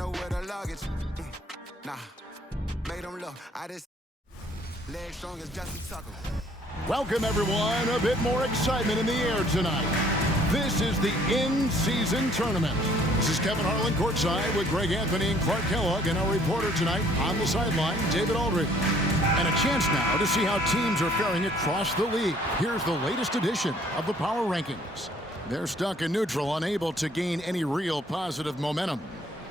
know where the luggage. Nah, made them look. I just leg strong as Justin Tucker. Welcome, everyone. A bit more excitement in the air tonight. This is the in-season tournament. This is Kevin Harlan courtside with Greg Anthony and Clark Kellogg, and our reporter tonight on the sideline, David Aldridge. And a chance now to see how teams are faring across the league. Here's the latest edition of the Power Rankings. They're stuck in neutral, unable to gain any real positive momentum.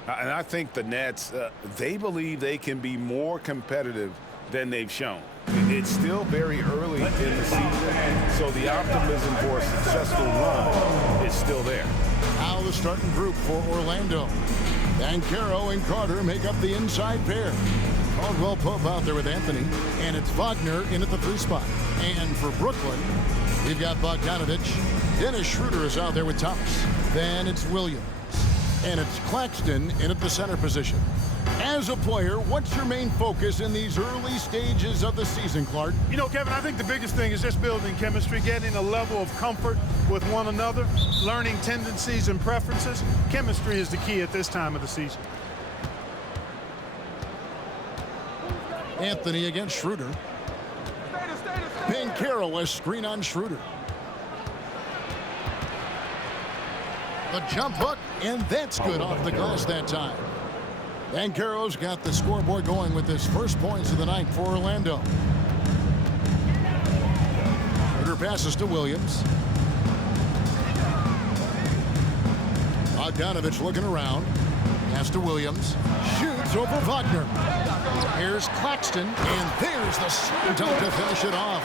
And I think the Nets, they believe they can be more competitive than they've shown. It's still very early in the season, so the optimism for a successful run is still there. Now the starting group for Orlando. Banchero and Carter make up the inside pair. Caldwell Pope out there with Anthony, and it's Wagner in at the 3 spot. And for Brooklyn, we've got Bogdanovic. Dennis Schroeder is out there with Thomas. Then it's Williams. And it's Claxton in at the center position. As a player, what's your main focus in these early stages of the season, Clark? You know, Kevin, I think the biggest thing is just building chemistry, getting a level of comfort with one another, learning tendencies and preferences. Chemistry is the key at this time of the season. Anthony against Schroeder. Banchero, a screen on Schroeder. The jump hook, and that's good off the glass that time. Banchero's got the scoreboard going with his first points of the night for Orlando. Schroeder passes to Williams. Bogdanovic looking around. Pass to Williams. Shoots over Wagner. Here's Claxton, and there's the slam dunk to finish it off.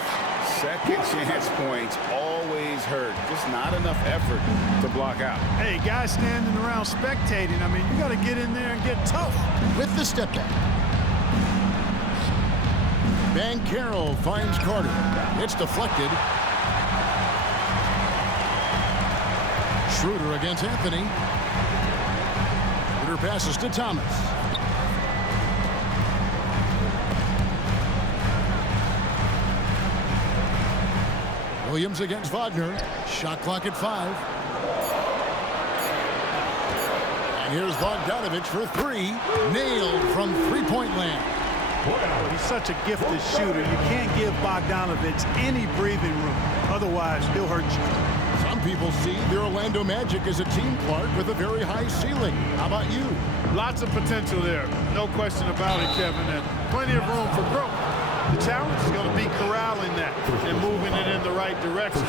Second chance points always hurt. Just not enough effort to block out. Hey, guys standing around spectating, I mean, you got to get in there and get tough. With the step back. Banchero finds Carter. It's deflected. Schroeder against Anthony. Schroeder passes to Thomas. Williams against Wagner. Shot clock at 5. And here's Bogdanovic for 3. Nailed from three-point land. He's such a gifted shooter. You can't give Bogdanovic any breathing room. Otherwise, he'll hurt you. Some people see the Orlando Magic as a team, Clark, with a very high ceiling. How about you? Lots of potential there. No question about it, Kevin, and plenty of room for growth. The challenge is going to be corralling that and moving it in the right direction.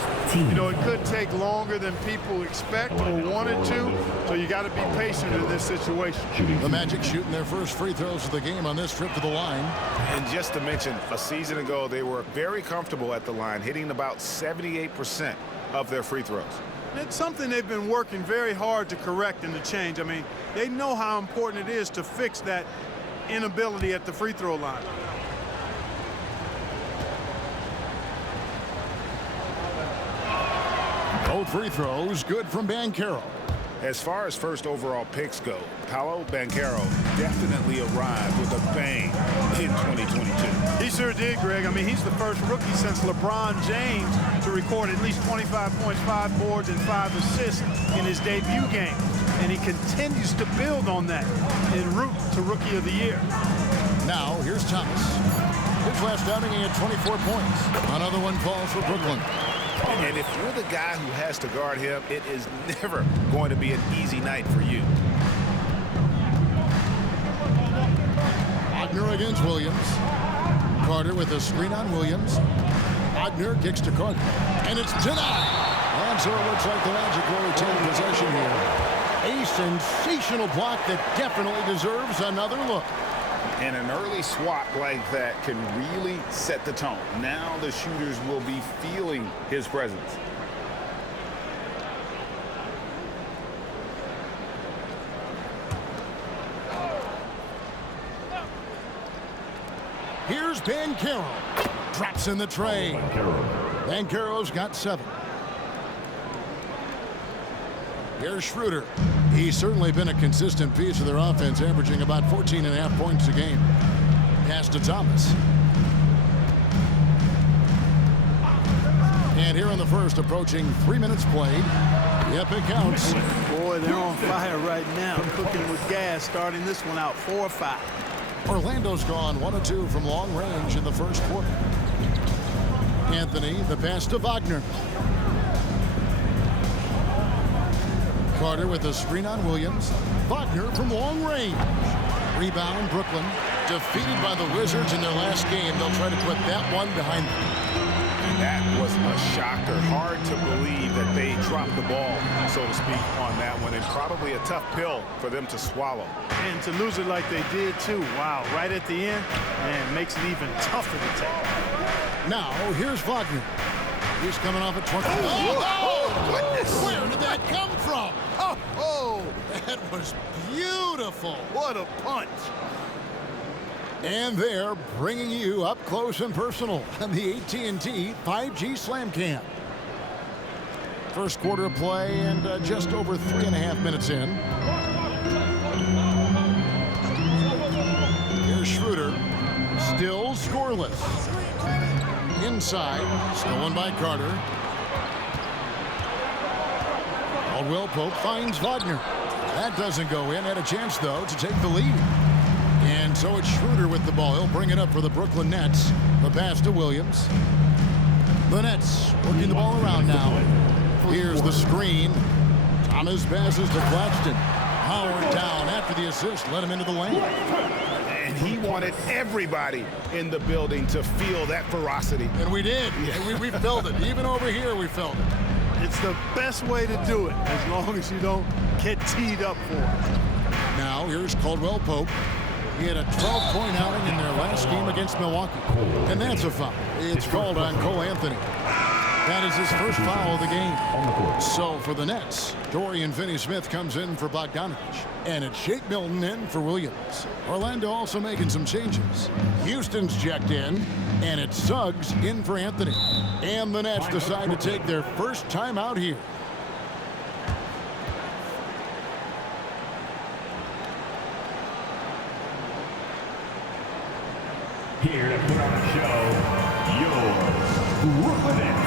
You know, it could take longer than people expect or wanted to, so you got to be patient in this situation. The Magic shooting their first free throws of the game on this trip to the line. And just to mention, a season ago, they were very comfortable at the line, hitting about 78% of their free throws. It's something they've been working very hard to correct and to change. I mean, they know how important it is to fix that inability at the free throw line. Both free throws good from Banchero. As far as first overall picks go, Paolo Banchero definitely arrived with a bang in 2022. He sure did, Greg. I mean, he's the first rookie since LeBron James to record at least 25 points, 5 boards, and 5 assists in his debut game. And he continues to build on that en route to Rookie of the Year. Now, here's Thomas. His last outing, he had 24 points. Another one falls for Brooklyn. And if you're the guy who has to guard him, it is never going to be an easy night for you. Wagner against Williams. Carter with a screen on Williams. Wagner kicks to Carter. And it's denied. And so it looks like the Magic will retain possession here. A sensational block that definitely deserves another look. And an early swat like that can really set the tone. Now the shooters will be feeling his presence. Here's Banchero. Drops in the tray. Banchero's got 7. Here's Schroeder. He's certainly been a consistent piece of their offense, averaging about 14.5 points a game. Pass to Thomas. And here in the first, approaching 3 minutes played. Yep, it counts. Boy, Boy, they're on fire right now, cooking with gas, starting this one out 4-5. Orlando's gone 1 of 2 from long range in the first quarter. Anthony, the pass to Wagner. Carter with a screen on Williams. Wagner from long range. Rebound, Brooklyn. Defeated by the Wizards in their last game. They'll try to put that one behind them. And that was a shocker. Hard to believe that they dropped the ball, so to speak, on that one. And probably a tough pill for them to swallow. And to lose it like they did, too. Wow, right at the end, man, makes it even tougher to take. Now, here's Wagner. He's coming off at 20. Oh, goodness. Where did that come from? Oh, that was beautiful. What a punch. And they're bringing you up close and personal on the AT&T 5G Slam Cam. First quarter of play and just over 3.5 minutes in. Here's Schroeder, still scoreless. Inside, stolen by Carter. Caldwell Pope finds Wagner. That doesn't go in. Had a chance, though, to take the lead. And so it's Schroeder with the ball. He'll bring it up for the Brooklyn Nets. The pass to Williams. The Nets working the ball around now. Here's the screen. Thomas passes to Claxton. Howard down after the assist. Let him into the lane. And he wanted everybody in the building to feel that ferocity. And we did. Yeah. We felt it. Even over here, we felt it. It's the best way to do it, as long as you don't get teed up for it. Now, here's Caldwell Pope. He had a 12-point outing in their last game against Milwaukee. And that's a foul. It's called on Cole Anthony. That is his first foul of the game. So for the Nets, Dorian Finney-Smith comes in for Bogdanovich. And it's Shake Milton in for Williams. Orlando also making some changes. Houston's checked in, and it's Suggs in for Anthony. And the Nets decide to take their first time out here. Here to put on the show, your Brooklyn Nets.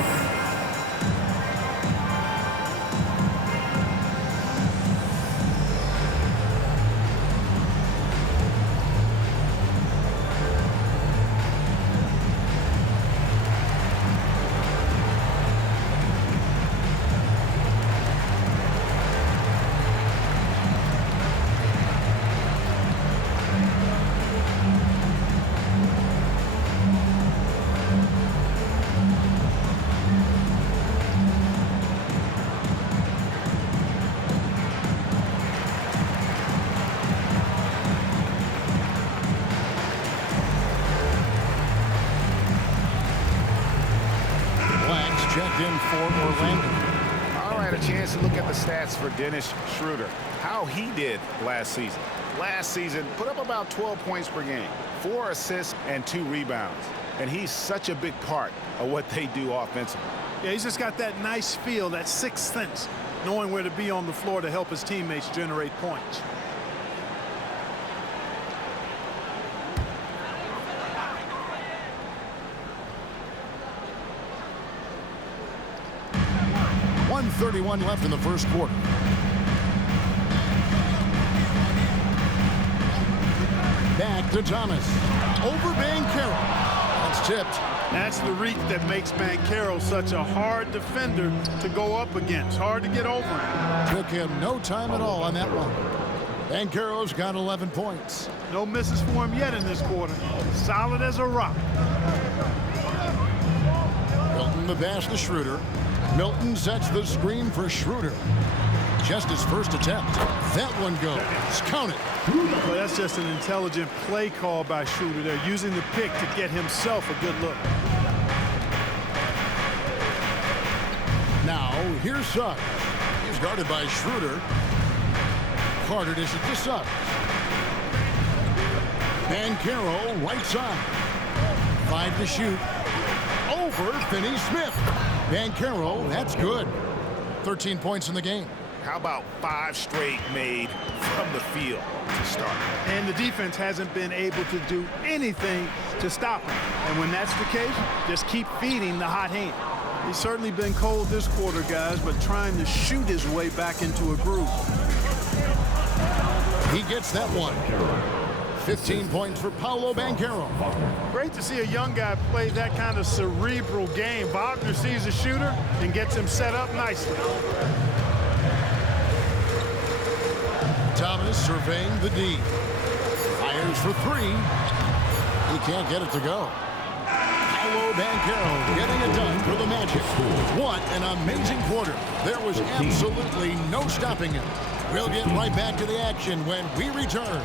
Checked in for Orlando. All right, a chance to look at the stats for Dennis Schroeder. How he did last season. Last season, put up about 12 points per game, 4 assists and 2 rebounds. And he's such a big part of what they do offensively. Yeah, he's just got that nice feel, that sixth sense, knowing where to be on the floor to help his teammates generate points. .31 left in the first quarter. Back to Thomas. Over Banchero. That's tipped. That's the reach that makes Banchero such a hard defender to go up against. Hard to get over him. Took him no time at all on that one. Banchero's got 11 points. No misses for him yet in this quarter. Solid as a rock. Milton the pass to Schroeder. Milton sets the screen for Schroeder. Just his first attempt. That one goes. Count it. Well, that's just an intelligent play call by Schroeder. They're using the pick to get himself a good look. Now, here's Suggs. He's guarded by Schroeder. Carter dishes to Suggs. Banchero, right side. 5 to shoot. Over Finney-Smith. Banchero, that's good. 13 points in the game. How about 5 straight made from the field to start? And the defense hasn't been able to do anything to stop him. And when that's the case, just keep feeding the hot hand. He's certainly been cold this quarter, guys, but trying to shoot his way back into a groove. He gets that one. 15 points for Paolo Banchero. Great to see a young guy play that kind of cerebral game. Wagner sees a shooter and gets him set up nicely. Thomas surveying the D. Fires for three. He can't get it to go. Paolo Banchero getting it done for the Magic. What an amazing quarter. There was absolutely no stopping him. We'll get right back to the action when we return.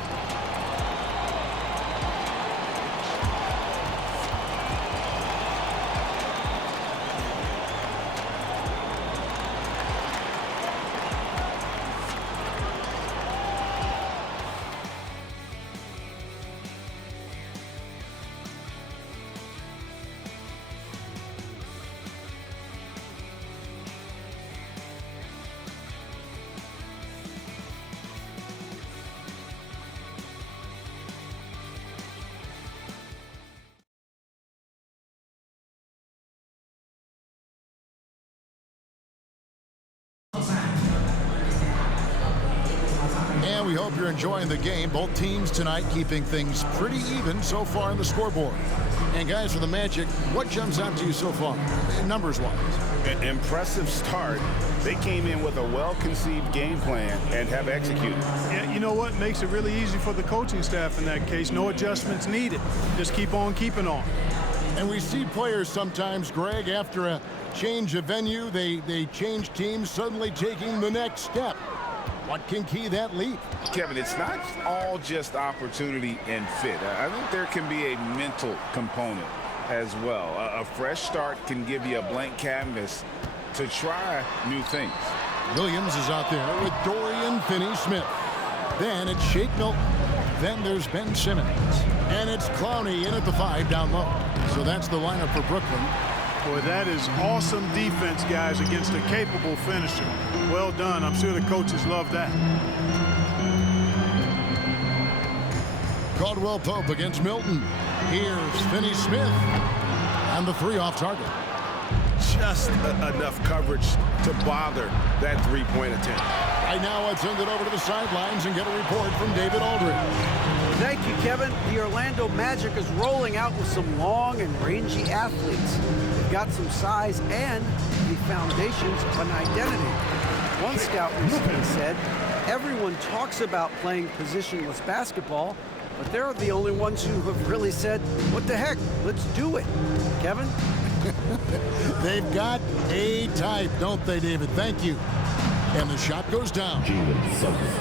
And we hope you're enjoying the game. Both teams tonight keeping things pretty even so far on the scoreboard. And guys, for the Magic, what jumps out to you so far, numbers-wise? An impressive start. They came in with a well-conceived game plan and have executed. Yeah, you know what? Makes it really easy for the coaching staff in that case. No adjustments needed. Just keep on keeping on. And we see players sometimes, Greg, after a change of venue, they change teams, suddenly taking the next step. What can key that leap? Kevin, it's not all just opportunity and fit. I think there can be a mental component as well. A fresh start can give you a blank canvas to try new things. Williams is out there with Dorian Finney-Smith. Then it's Shake Milton. Then there's Ben Simmons. And it's Clowney in at the 5 down low. So that's the lineup for Brooklyn. Boy, that is awesome defense, guys, against a capable finisher. Well done. I'm sure the coaches love that. Caldwell Pope against Milton. Here's Finney-Smith. And the 3 off target. Just enough coverage to bother that three-point attempt. Right now, let's send it over to the sidelines and get a report from David Aldridge. Thank you, Kevin. The Orlando Magic is rolling out with some long and rangy athletes. They've got some size and the foundations of an identity. One scout recently said, everyone talks about playing positionless basketball, but they're the only ones who have really said, what the heck, let's do it. Kevin? They've got a type, don't they, David? Thank you. And the shot goes down.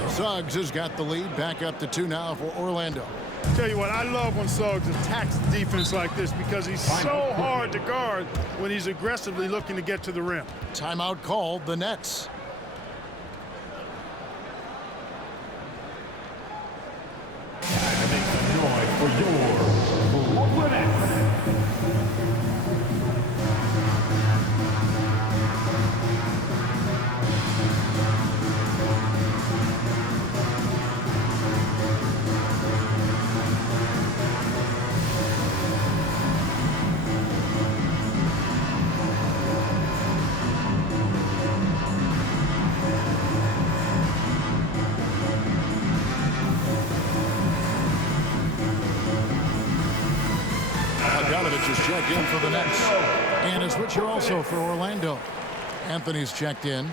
Suggs has got the lead, back up to 2 now for Orlando. Tell you what, I love when Suggs attacks the defense like this because he's so hard to guard when he's aggressively looking to get to the rim. Timeout called, the Nets. Make some noise for your Brooklyn Nets. Bogdanovich is checked in for the Nets. And a switcher also for Orlando. Anthony's checked in.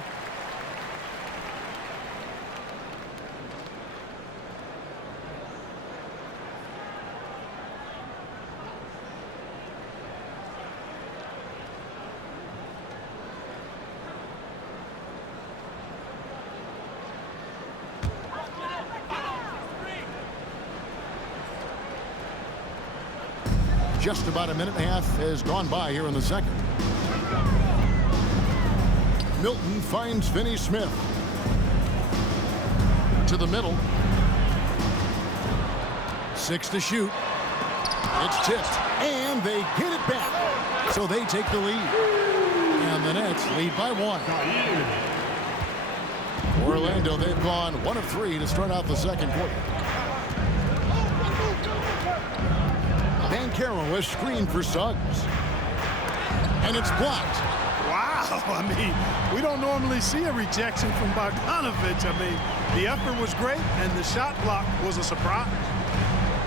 Just about a minute and a half has gone by here in the second. Milton finds Finney-Smith. To the middle. 6 to shoot. It's tipped. And they get it back. So they take the lead. And the Nets lead by 1. Orlando, they've gone 1 of 3 to start out the second quarter. Banchero is screened for Suggs. And it's blocked. Wow. Oh, I mean, we don't normally see a rejection from Bogdanovich. I mean, the effort was great, and the shot block was a surprise.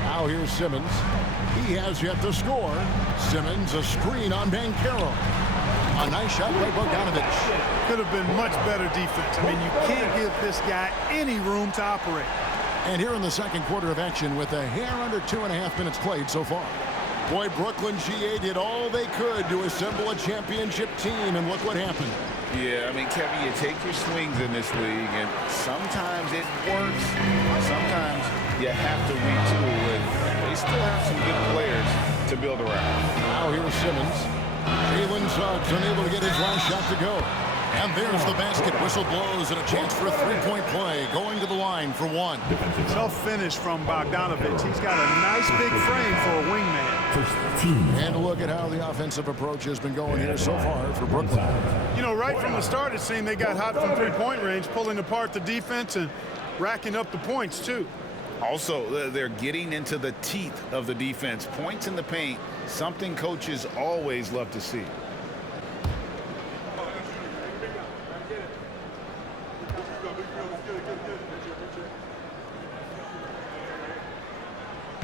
Now here's Simmons. He has yet to score. Simmons, a screen on Banchero. A nice shot by Bogdanovich. Could have been much better defense. I mean, you can't give this guy any room to operate. And here in the second quarter of action with a hair under 2.5 minutes played so far. Boy, Brooklyn GA did all they could to assemble a championship team, and look what happened. Yeah, I mean, Kevin, you take your swings in this league, and sometimes it works. Sometimes you have to retool, and they still have some good players to build around. Now here's Simmons. Jalen Suggs unable to get his last shot to go. And there's the basket. Whistle blows and a chance for a three-point play. Going to the line for one. Tough finish from Bogdanovich. He's got a nice big frame for a wingman. And look at how the offensive approach has been going here so far for Brooklyn. You know, right from the start, it seemed they got hot from three-point range, pulling apart the defense and racking up the points, too. Also, they're getting into the teeth of the defense. Points in the paint, something coaches always love to see.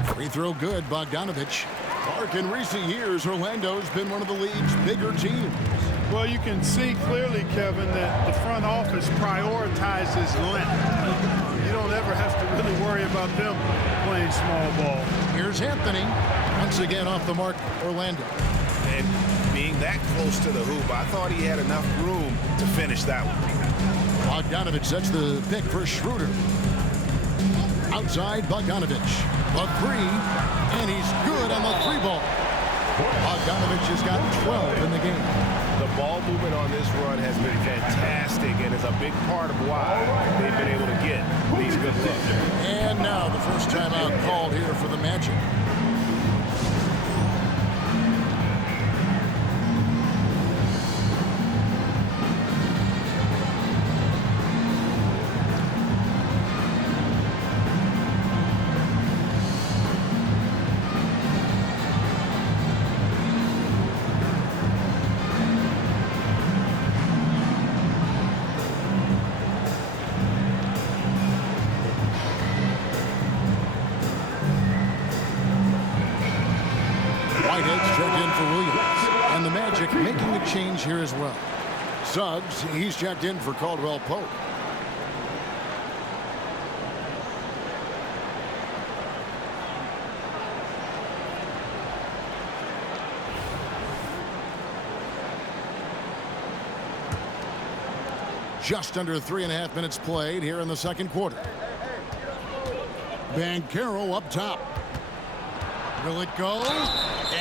Free throw good, Bogdanovich. Clark, in recent years, Orlando's been one of the league's bigger teams. Well, you can see clearly, Kevin, that the front office prioritizes length. You don't ever have to really worry about them playing small ball. Here's Anthony. Once again off the mark, Orlando. And being that close to the hoop, I thought he had enough room to finish that one. Bogdanovich sets the pick for Schroeder. Outside, Bogdanovich. The three, and he's good on the three ball. Bogdanovich has got 12 in the game. The ball movement on this run has been fantastic and is a big part of why they've been able to get these good looks. And now the first timeout called here for the Magic. Whitehead's checked in for Williams. And the Magic making a change here as well. Suggs, he's checked in for Caldwell Pope. Just under 3.5 minutes played here in the second quarter. Banchero up top. Will it go?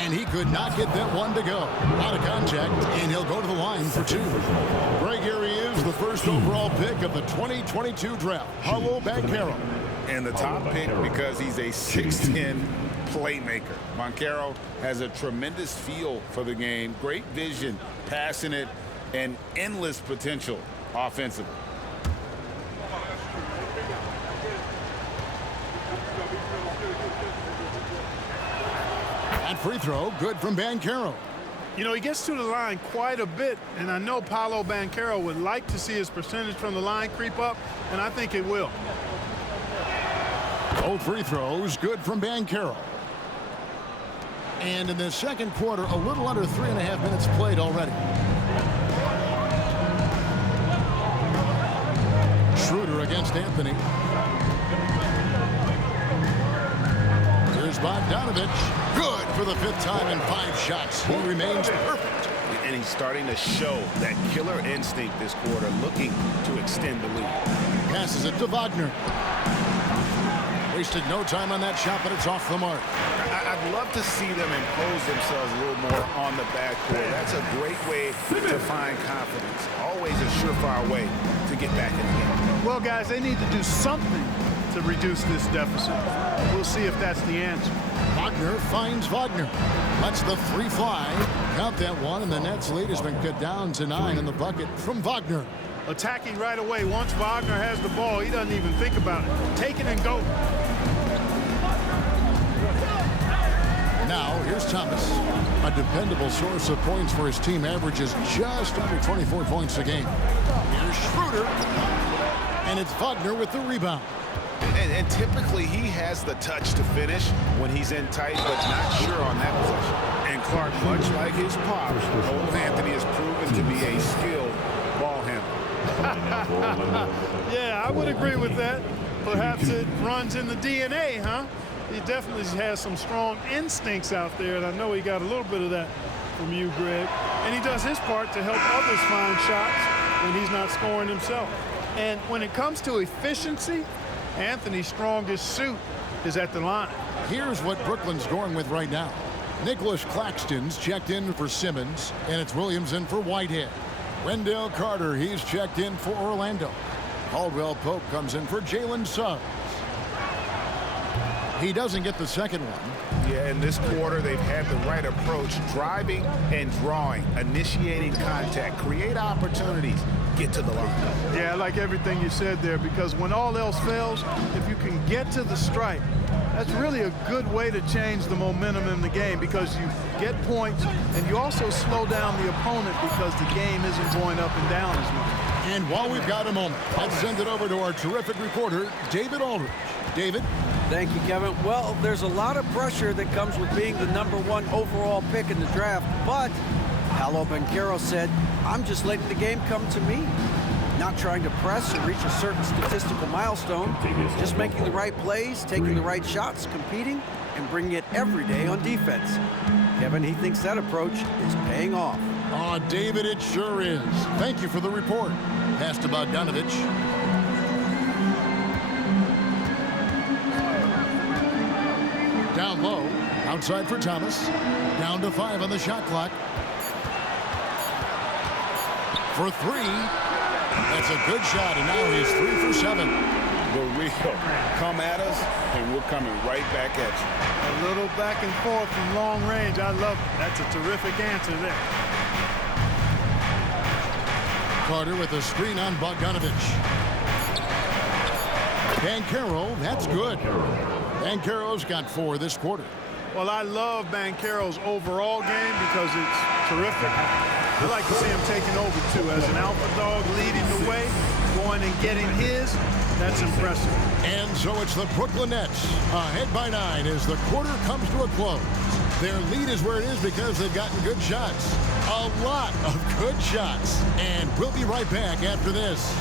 And he could not get that one to go. Out of contact, and he'll go to the line for two. Greg, here he is, the first overall pick of the 2022 draft, Paolo Banchero. And the top pick because he's a 6'10" playmaker. Banchero has a tremendous feel for the game, great vision, passing it, and endless potential offensively. That free throw, good from Banchero. You know, he gets to the line quite a bit, and I know Paolo Banchero would like to see his percentage from the line creep up, and I think it will. Both free throws, good from Banchero. And in the second quarter, a little under 3.5 minutes played already. Schroeder against Anthony. Here's Bogdanovich. Good for the 5th time in 5 shots. He remains perfect. And he's starting to show that killer instinct this quarter, looking to extend the lead. Passes it to Wagner. Wasted no time on that shot, but it's off the mark. I'd love to see them impose themselves a little more on the backcourt. That's a great way to find confidence. Always a surefire way to get back in the game. Well, guys, they need to do something to reduce this deficit. We'll see if that's the answer. Wagner finds Wagner. Lets the three fly. Count that one, and the Nets' lead has been cut down to 9 in the bucket from Wagner. Attacking right away. Once Wagner has the ball, he doesn't even think about it. Take it and go. Now, here's Thomas. A dependable source of points for his team, averages just under 24 points a game. Here's Schroeder. And it's Wagner with the rebound. And typically he has the touch to finish when he's in tight, but not sure on that possession. And Clark, much like his pop, Cole Anthony has proven to be a skilled ball handler. Yeah, I would agree with that. Perhaps it runs in the DNA, huh? He definitely has some strong instincts out there, and I know he got a little bit of that from you, Greg. And he does his part to help others find shots when he's not scoring himself. And when it comes to efficiency, Anthony's strongest suit is at the line. Here's what Brooklyn's going with right now. Nicholas Claxton's checked in for Simmons, and it's Williams in for Whitehead. Wendell Carter, he's checked in for Orlando. Caldwell Pope comes in for Jalen Suggs. He doesn't get the second one. Yeah, in this quarter, they've had the right approach, driving and drawing, initiating contact, create opportunities, get to the line. Yeah, I like everything you said there, because when all else fails, if you can get to the stripe, that's really a good way to change the momentum in the game, because you get points and you also slow down the opponent because the game isn't going up and down as much. And while we've got a moment, let's send it over to our terrific reporter, David Aldridge. David? Thank you, Kevin. Well, there's a lot of pressure that comes with being the #1 overall pick in the draft, but Paolo Banchero said, I'm just letting the game come to me. Not trying to press or reach a certain statistical milestone, just making the right plays, taking the right shots, competing, and bringing it every day on defense. Kevin, he thinks that approach is paying off. Oh, David, it sure is. Thank you for the report. Pass to Bogdanovich. Down low, outside for Thomas. Down to 5 on the shot clock. For 3. That's a good shot, and now he's 3 for 7. The real come at us, and we're coming right back at you. A little back and forth from long range. I love it. That's a terrific answer there. Carter with a screen on Bogdanovich. Banchero, that's good. Banchero's got 4 this quarter. Well, I love Banchero's overall game because it's terrific. I like to see him taking over, too, as an alpha dog leading the way, going and getting his. That's impressive. And so it's the Brooklyn Nets ahead by 9 as the quarter comes to a close. Their lead is where it is because they've gotten good shots. A lot of good shots. And we'll be right back after this.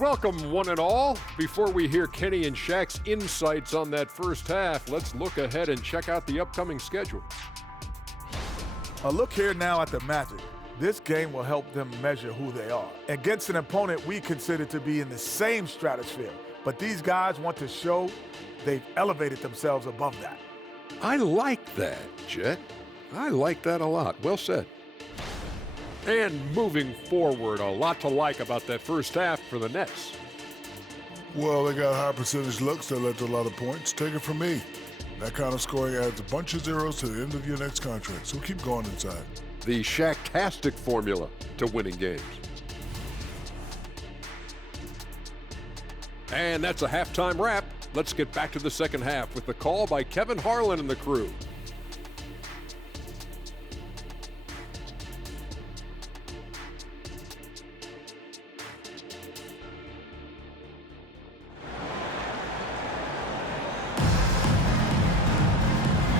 Welcome, one and all. Before we hear Kenny and Shaq's insights on that first half, let's look ahead and check out the upcoming schedule. A look here now at the Magic. This game will help them measure who they are against an opponent we consider to be in the same stratosphere. But these guys want to show they've elevated themselves above that. I like that, Jet. I like that a lot. Well said. And moving forward, a lot to like about that first half for the Nets. Well, they got high percentage looks that led to a lot of points. Take it from me. That kind of scoring adds a bunch of zeros to the end of your next contract, so keep going inside. The Shaq-tastic formula to winning games. And that's a halftime wrap. Let's get back to the second half with the call by Kevin Harlan and the crew.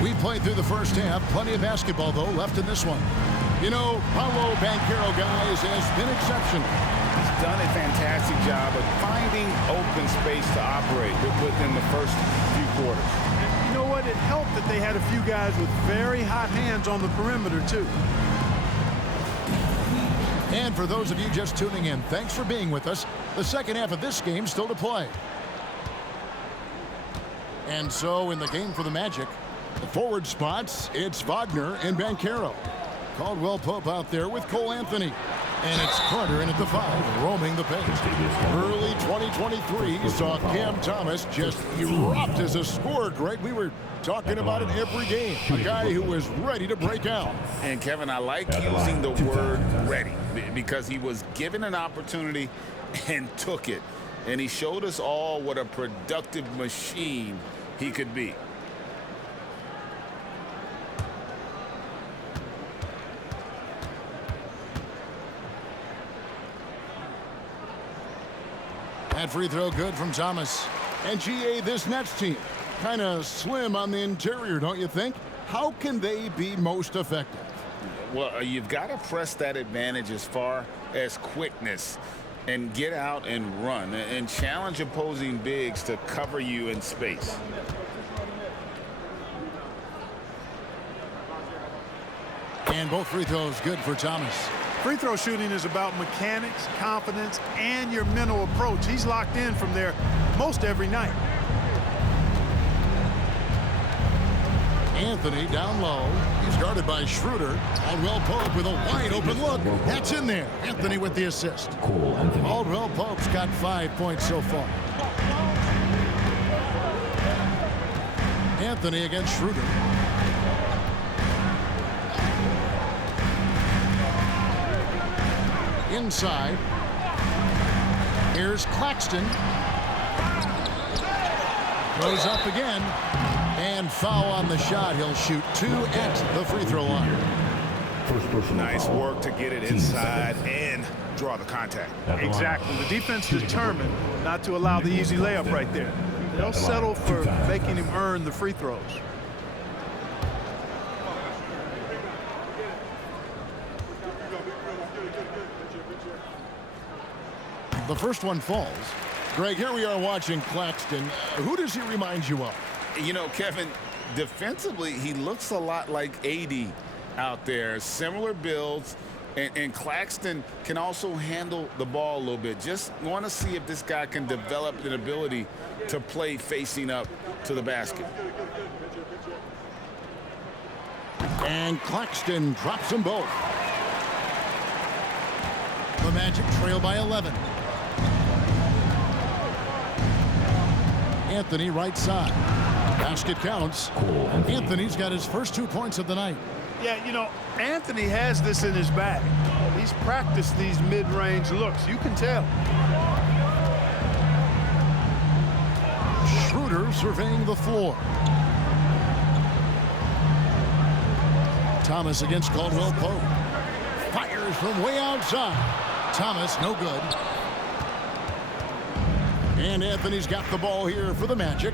We played through the first half. Plenty of basketball, though, left in this one. You know, Paolo Banchero, guys, has been exceptional. He's done a fantastic job of finding open space to operate within the first few quarters. And you know what? It helped that they had a few guys with very hot hands on the perimeter, too. And for those of you just tuning in, thanks for being with us. The second half of this game still to play. And so in the game for the Magic, the forward spots, it's Wagner and Banchero. Caldwell Pope out there with Cole Anthony. And it's Carter in at the 5, roaming the pace. Early 2023 saw Cam Thomas just erupt as a scorer, Greg. We were talking about it every game. A guy who was ready to break out. And, Kevin, I like using the word ready because he was given an opportunity and took it. And he showed us all what a productive machine he could be. That free throw good from Thomas. And GA, this Nets team, kind of slim on the interior, don't you think? How can they be most effective? Well, you've got to press that advantage as far as quickness and get out and run and challenge opposing bigs to cover you in space. And both free throws good for Thomas. Free throw shooting is about mechanics, confidence, and your mental approach. He's locked in from there most every night. Anthony down low. He's guarded by Schroeder. Caldwell Pope with a wide open look. That's in there. Anthony with the assist. Caldwell Pope's got 5 points so far. Anthony against Schroeder. Inside. Here's Claxton. Goes up again. And foul on the shot. He'll shoot 2 at the free throw line. Nice work to get it inside and draw the contact. Exactly. The defense determined not to allow the easy layup right there. They'll settle for making him earn the free throws. The first one falls. Greg, here we are watching Claxton. Who does he remind you of? You know, Kevin, defensively, he looks a lot like AD out there. Similar builds, and Claxton can also handle the ball a little bit. Just want to see if this guy can develop an ability to play facing up to the basket. And Claxton drops them both. The Magic trail by 11. Anthony right side. Basket counts. Anthony's got his first 2 points of the night. Yeah, you know, Anthony has this in his bag. He's practiced these mid-range looks. You can tell. Schroeder surveying the floor. Thomas against Caldwell Pope. Fires from way outside. Thomas, no good. And Anthony's got the ball here for the Magic.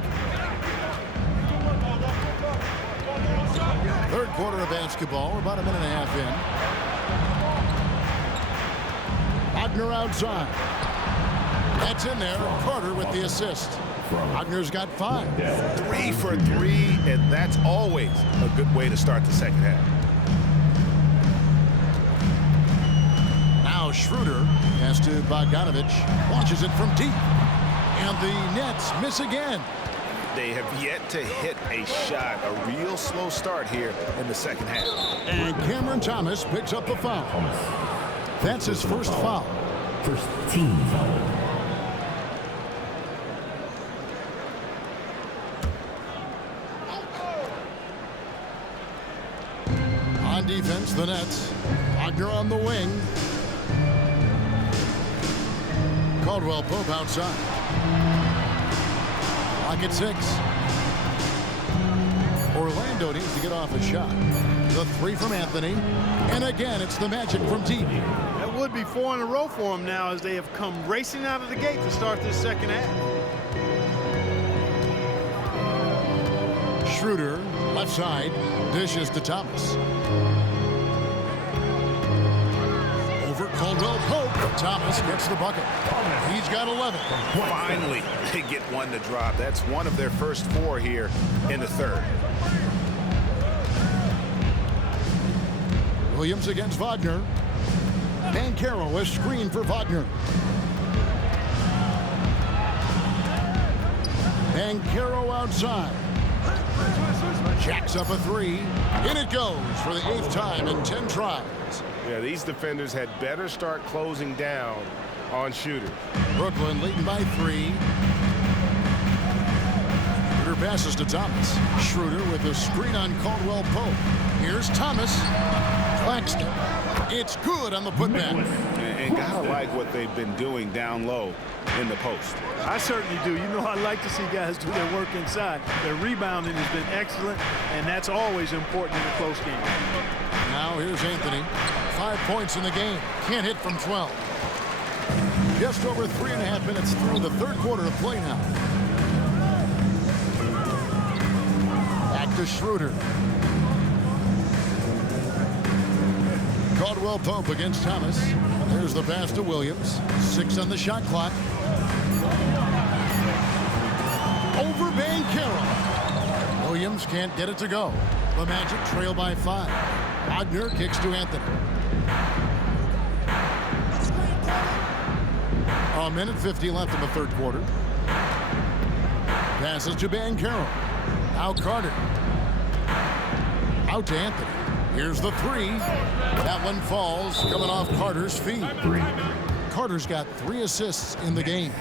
Third quarter of basketball. We're about a minute and a half in. Wagner outside. That's in there. Carter with the assist. Wagner's got 5. 3 for 3, and that's always a good way to start the second half. Now Schroeder has to Bogdanovich. Launches it from deep. And the Nets miss again. They have yet to hit a shot. A real slow start here in the second half. And Cameron Thomas picks up the foul. That's his first foul. First team foul. On defense, the Nets. Wagner on the wing. Caldwell Pope outside. Clock at 6. Orlando needs to get off a shot. The 3 from Anthony. And again, it's the Magic from deep. That would be 4 in a row for him now as they have come racing out of the gate to start this second half. Schroeder, left side, dishes to Thomas. Over Caldwell Pope. Thomas gets the bucket. He's got 11. Finally, they get one to drop. That's one of their first 4 here in the third. Williams against Wagner. Banchero, a screen for Wagner. Banchero outside. Jacks up a 3. In it goes for the 8th time in 10 tries. Yeah, these defenders had better start closing down on shooters. Brooklyn leading by 3. Schroeder passes to Thomas. Schroeder with a screen on Caldwell Pope. Here's Thomas. Claxton. It's good on the putback. And gotta like what they've been doing down low in the post. I certainly do. You know, I like to see guys do their work inside. Their rebounding has been excellent, and that's always important in a close game. Now here's Anthony. 5 points in the game. Can't hit from 12. Just over 3.5 minutes through the third quarter of play now. Back to Schroeder. Caldwell Pope against Thomas. There's the pass to Williams. 6 on the shot clock. Over Banchero. Williams can't get it to go. The Magic trail by 5. Wagner kicks to Anthony. A minute 50 left in the third quarter. Passes to Banchero. Now Carter. Out to Anthony. Here's the 3. That one falls, coming off Carter's feet. Carter's got 3 assists in the game.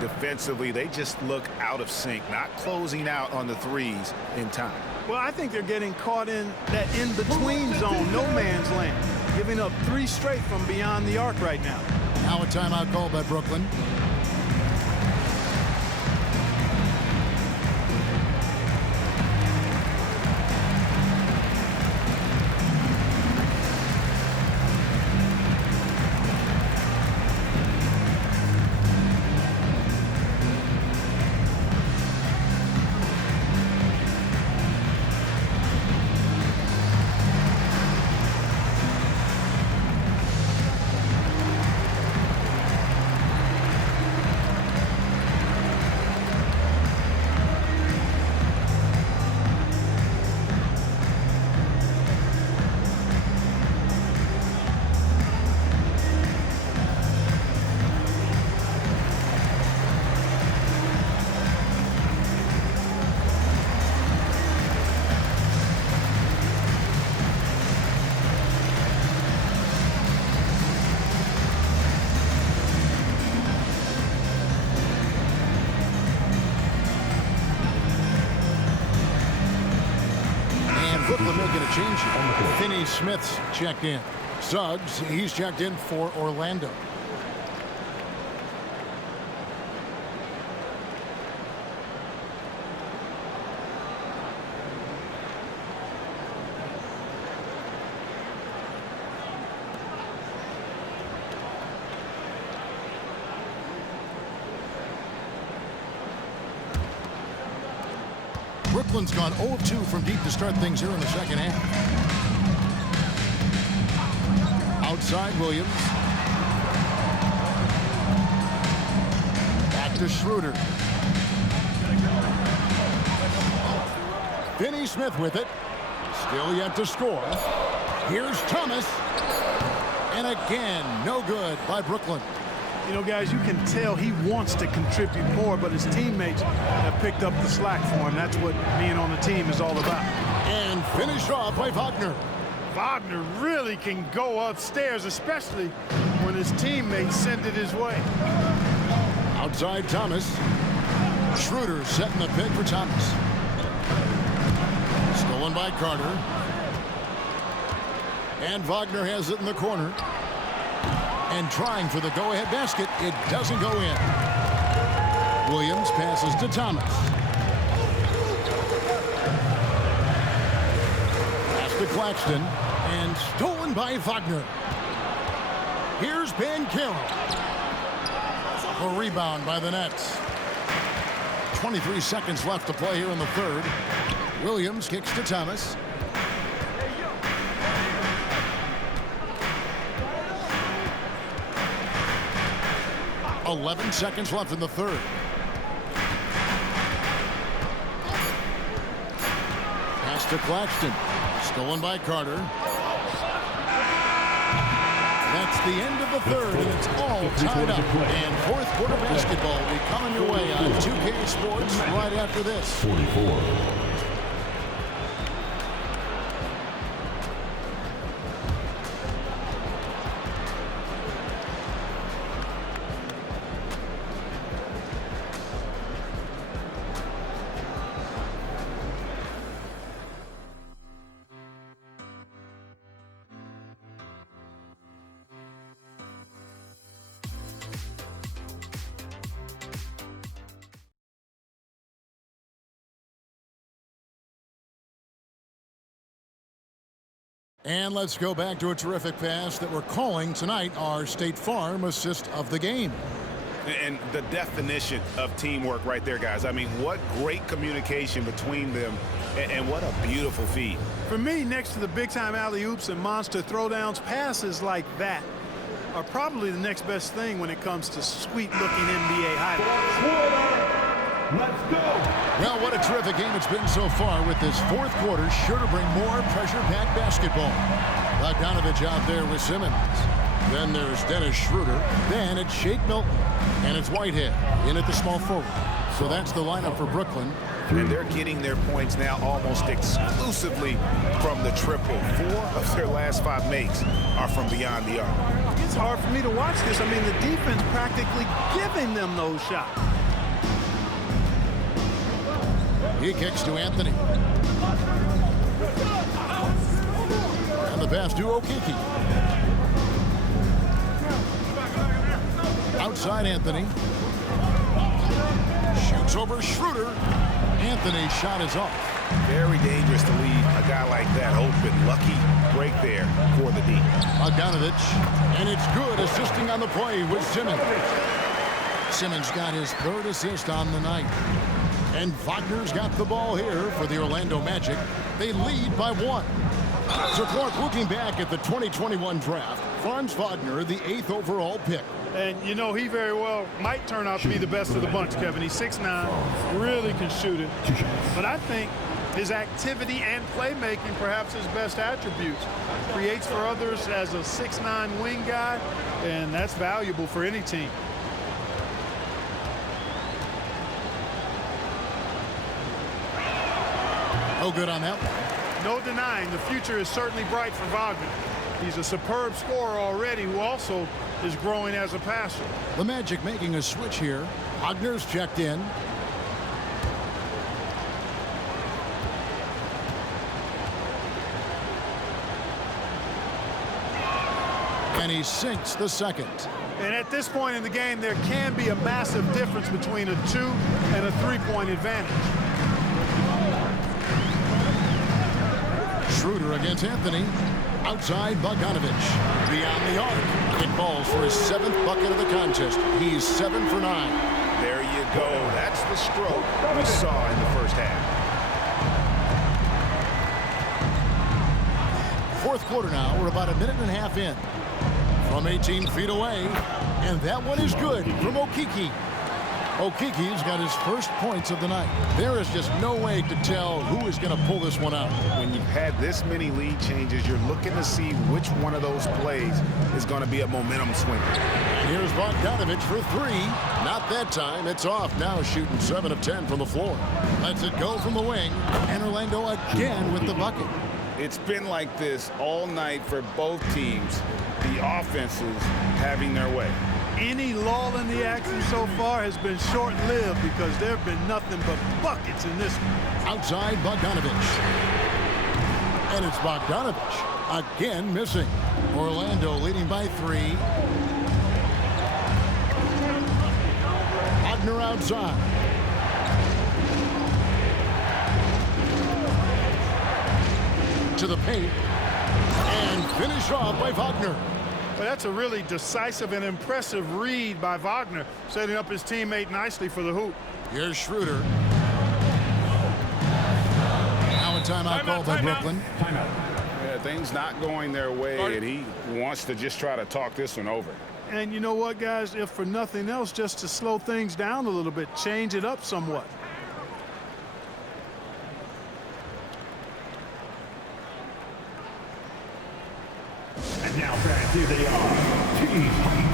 Defensively, they just look out of sync, not closing out on the threes in time. Well, I think they're getting caught in that in-between zone, no man's land, giving up 3 straight from beyond the arc right now. Now a timeout called by Brooklyn. Brooklyn making a change here. Finney Smith's checked in. Suggs, he's checked in for Orlando. Brooklyn's gone 0 of 2 from deep to start things here in the second half. Outside Williams. Back to Schroeder. Finney Smith with it. Still yet to score. Here's Thomas. And again, no good by Brooklyn. You know, guys, you can tell he wants to contribute more, but his teammates have picked up the slack for him. That's what being on the team is all about. And finished off by Wagner. Wagner really can go upstairs, especially when his teammates send it his way. Outside Thomas. Schroeder setting the pick for Thomas. Stolen by Carter. And Wagner has it in the corner. And trying for the go-ahead basket. It doesn't go in. Williams passes to Thomas. Pass to Claxton. And stolen by Wagner. Here's Banchero. A rebound by the Nets. 23 seconds left to play here in the third. Williams kicks to Thomas. .11 seconds left in the third. Pass to Claxton. Stolen by Carter. That's the end of the third, and it's all tied up. And fourth quarter basketball will be coming your way on 2K Sports right after this. 44. And let's go back to a terrific pass that we're calling tonight our State Farm assist of the game. And the definition of teamwork right there, guys. I mean, what great communication between them, and what a beautiful feed. For me, next to the big-time alley-oops and monster throwdowns, passes like that are probably the next best thing when it comes to sweet-looking NBA highlights. Let's go. Well, what a terrific game it's been so far, with this fourth quarter sure to bring more pressure-packed basketball. Bogdanovich out there with Simmons. Then there's Dennis Schroeder. Then it's Shake Milton. And it's Whitehead in at the small forward. So that's the lineup for Brooklyn. And they're getting their points now almost exclusively from the triple. 4 of their last 5 makes are from beyond the arc. It's hard for me to watch this. I mean, the defense practically giving them those shots. He kicks to Anthony. And the pass to Okeke. Outside Anthony. Shoots over Schroeder. Anthony's shot is off. Very dangerous to leave a guy like that open. Lucky break there for the D. Bogdanovich. And it's good, assisting on the play with Simmons. Simmons got his 3rd assist on the night. And Wagner's got the ball here for the Orlando Magic. They lead by 1. So Clark, looking back at the 2021 draft, Franz Wagner, the 8th overall pick. And, you know, he very well might turn out to be the best of the bunch, Kevin. He's 6'9", really can shoot it. But I think his activity and playmaking, perhaps his best attributes. Creates for others as a 6'9" wing guy, and that's valuable for any team. No good on that one. No denying the future is certainly bright for Wagner. He's a superb scorer already who also is growing as a passer. The Magic making a switch here. Wagner's checked in. And he sinks the second. And at this point in the game, there can be a massive difference between a 2- and a 3-point advantage. Schroeder against Anthony. Outside Bogdanovich. Beyond the arc. It falls for his 7th bucket of the contest. He's 7 for 9. There you go. That's the stroke we saw in the first half. Fourth quarter now. We're about a minute and a half in. From 18 feet away. And that one is good from Okeke. Okeke's got his first points of the night. There is just no way to tell who is going to pull this one out. When you've had this many lead changes, you're looking to see which one of those plays is going to be a momentum swinger. And here's Bogdanovich for 3. Not that time. It's off. Now shooting 7 of 10 from the floor. Lets it go from the wing. And Orlando again with the bucket. It's been like this all night for both teams. The offenses having their way. Any lull in the action so far has been short-lived because there have been nothing but buckets in this one. Outside Bogdanovich. And it's Bogdanovich again missing. Orlando leading by 3. Wagner outside. To the paint. And finish off by Wagner. But that's a really decisive and impressive read by Wagner, setting up his teammate nicely for the hoop. Here's Schroeder. Now a timeout called by Brooklyn. Yeah, things not going their way, and he wants to just try to talk this one over. And you know what, guys? If for nothing else, just to slow things down a little bit, change it up somewhat. And now, fans, here they are. Team Fight.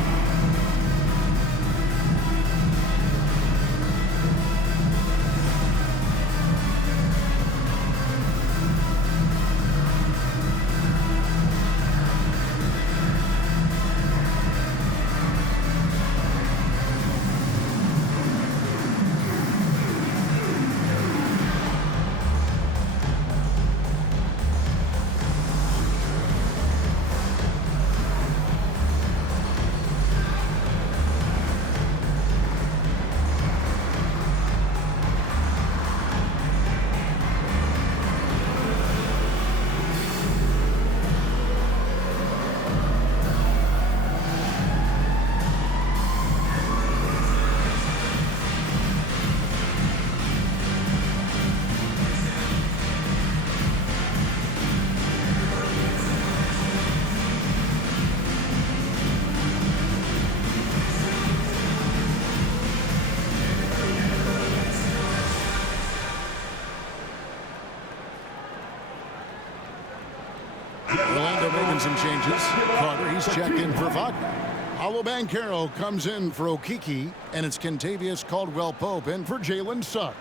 making some changes. Carter, he's checked in for Wagner. Paolo Banchero comes in for Okeke, and it's Kentavious Caldwell-Pope in for Jalen Suggs.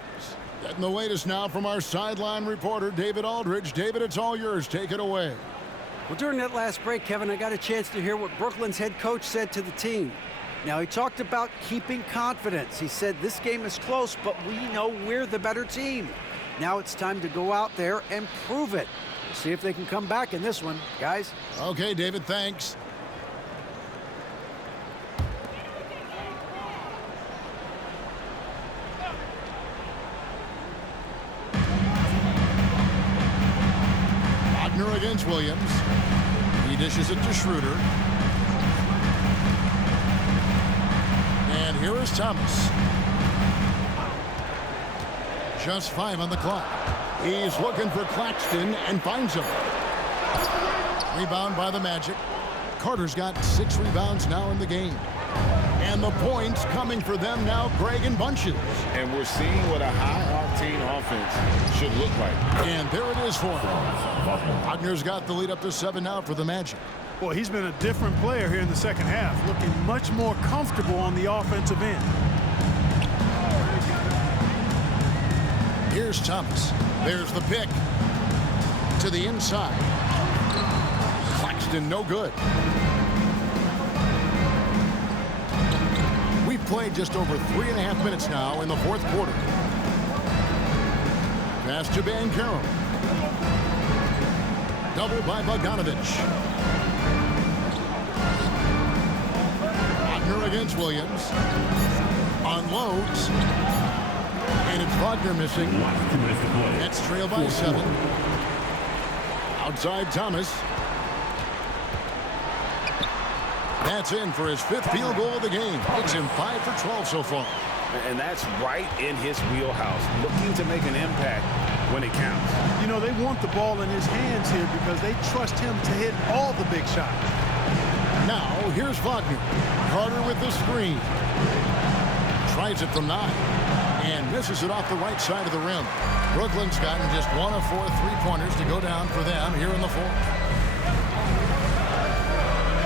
Getting the latest now from our sideline reporter, David Aldridge. David, it's all yours. Take it away. Well, during that last break, Kevin, I got a chance to hear what Brooklyn's head coach said to the team. Now, he talked about keeping confidence. He said, this game is close, but we know we're the better team. Now it's time to go out there and prove it. We'll see if they can come back in this one, guys. Okay, David, thanks. Wagner against Williams. He dishes it to Schroeder. And here is Thomas. Just 5 on the clock. He's looking for Claxton and finds him. Rebound by the Magic. Carter's got 6 rebounds now in the game. And the points coming for them now, Greg, in bunches. And we're seeing what a high-octane offense should look like. And there it is for him. Wagner's got the lead up to 7 now for the Magic. Well, he's been a different player here in the second half, looking much more comfortable on the offensive end. Here's Thomas. There's the pick. To the inside. Claxton, no good. We've played just over 3.5 minutes now in the fourth quarter. Pass to Banchero. Double by Bogdanovich. Wagner against Williams. Unloads. And it's Wagner missing. Nets trail by 7. Outside Thomas. That's in for his 5th field goal of the game. Takes him 5 for 12 so far. And that's right in his wheelhouse, looking to make an impact when it counts. You know, they want the ball in his hands here because they trust him to hit all the big shots. Now, here's Wagner. Carter with the screen. Tries it from 9. And misses it off the right side of the rim. Brooklyn's gotten just 1 of 4 3-pointers to go down for them here in the fourth.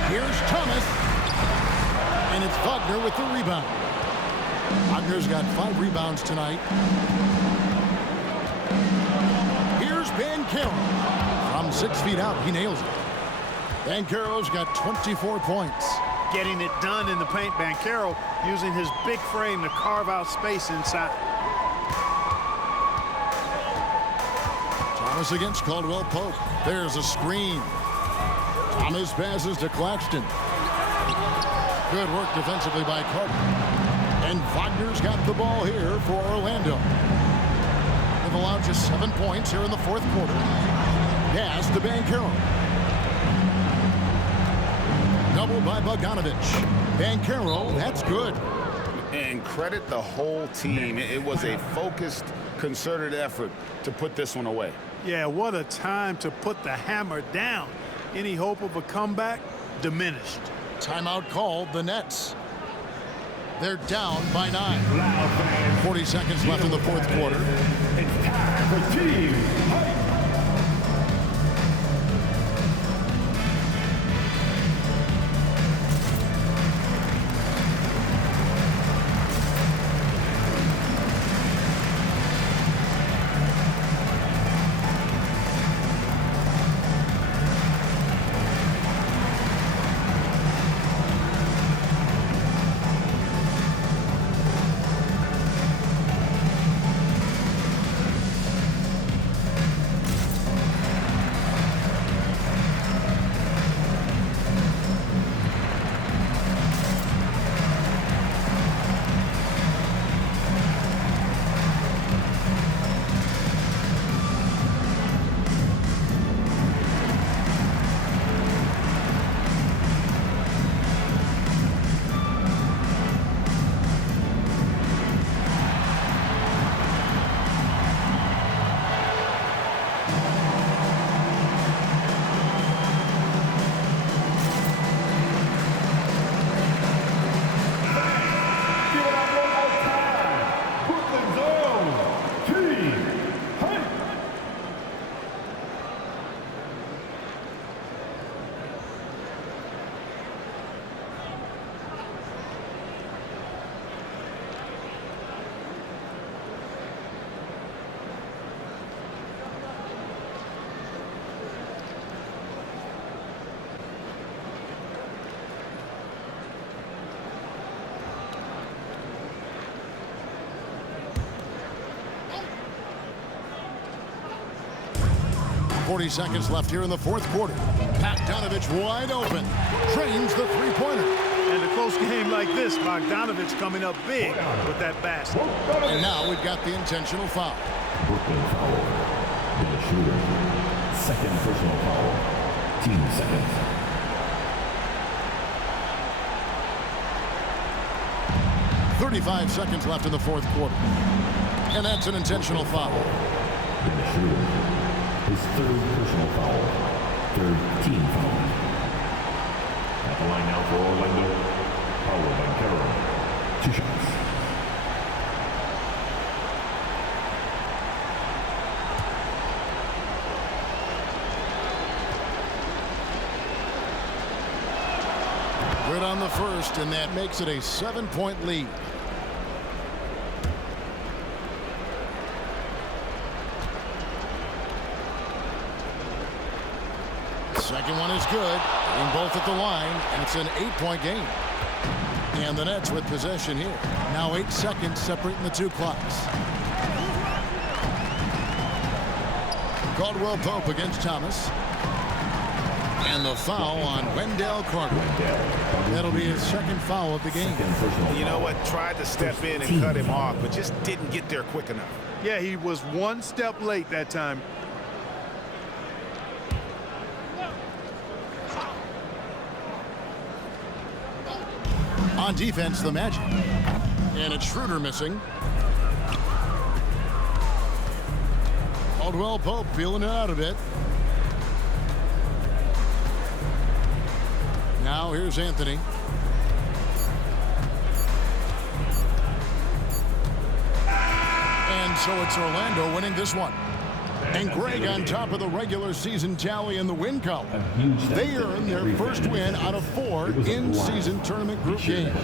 Here's Thomas. And it's Wagner with the rebound. Wagner's got 5 rebounds tonight. Here's Banchero. From 6 feet out, he nails it. Banchero's got 24 points. Getting it done in the paint, Banchero using his big frame to carve out space inside. Thomas against Caldwell-Pope. There's a screen. Thomas passes to Claxton. Good work defensively by Carter. And Wagner's got the ball here for Orlando. They've allowed just 7 points here in the fourth quarter. Pass to Banchero. Double by Bogdanovich. Banchero, that's good. And credit the whole team. It was a focused, concerted effort to put this one away. Yeah, what a time to put the hammer down. Any hope of a comeback? Diminished. Timeout called, the Nets. They're down by 9. 40 seconds left in the fourth quarter. It's time for team fight. 40 seconds left here in the fourth quarter. Bogdanovich wide open. Drains the three-pointer. And a close game like this, Bogdanovich coming up big with that basket. And now we've got the intentional foul. Brooklyn foul. Dennis Schroeder. Second personal foul. Team seconds. .35 seconds left in the fourth quarter. And that's an intentional foul. Dennis Schroeder. His third personal foul. Third team foul. At the line now for Orlando. Paolo Banchero. 2 shots. Good on the first, and that makes it a 7-point lead. Second one is good. Getting both at the line, and it's an 8-point game. And the Nets with possession here. Now 8 seconds separating the two clocks. Caldwell Pope against Thomas. And the foul on Wendell Carter. That'll be his second foul of the game. You know what? Tried to step in and cut him off, but just didn't get there quick enough. Yeah, he was one step late that time. On defense, the Magic. And it's Schroeder missing. Caldwell Pope feeling it out a bit. Now here's Anthony. And so it's Orlando winning this one. And Greg on top of the regular season tally in the win column. They earned their first win out of 4 in-season tournament group games.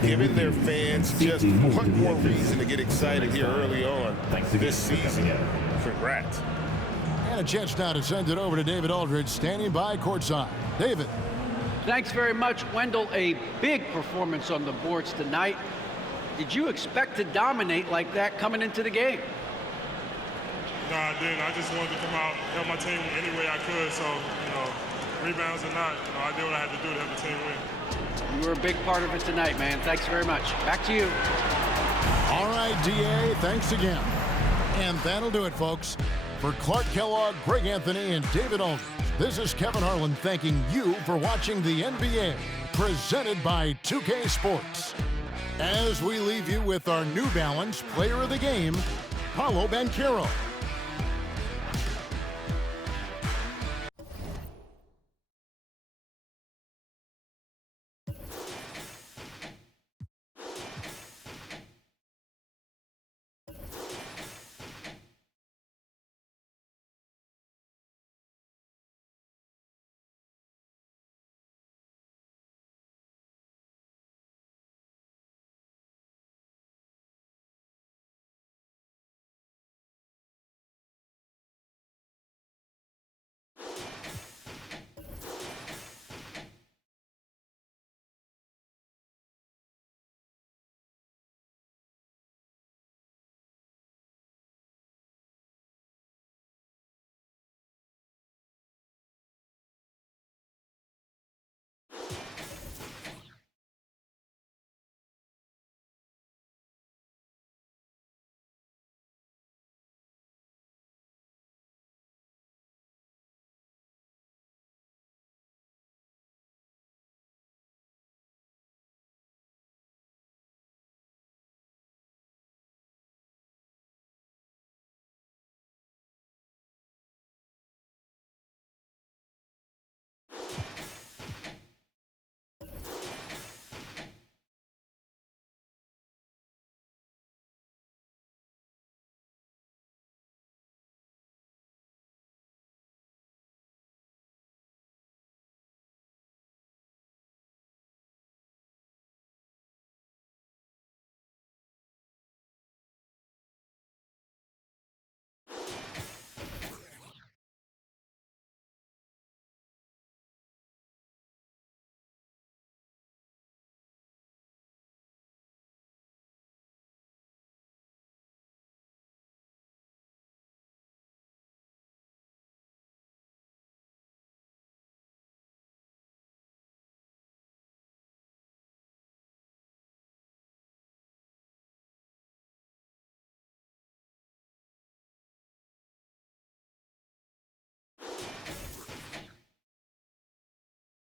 Giving their fans just one more reason to get excited here early on this season. Congrats. And a chance now to send it over to David Aldridge, standing by courtside. David. Thanks very much, Wendell. A big performance on the boards tonight. Did you expect to dominate like that coming into the game? No, I didn't. I just wanted to come out, help my team any way I could. So, rebounds or not, I did what I had to do to help the team win. You were a big part of it tonight, man. Thanks very much. Back to you. All right, DA, thanks again. And that'll do it, folks. For Clark Kellogg, Greg Anthony, and David Aldridge, this is Kevin Harlan thanking you for watching the NBA, presented by 2K Sports. As we leave you with our New Balance Player of the Game, Paolo Banchero.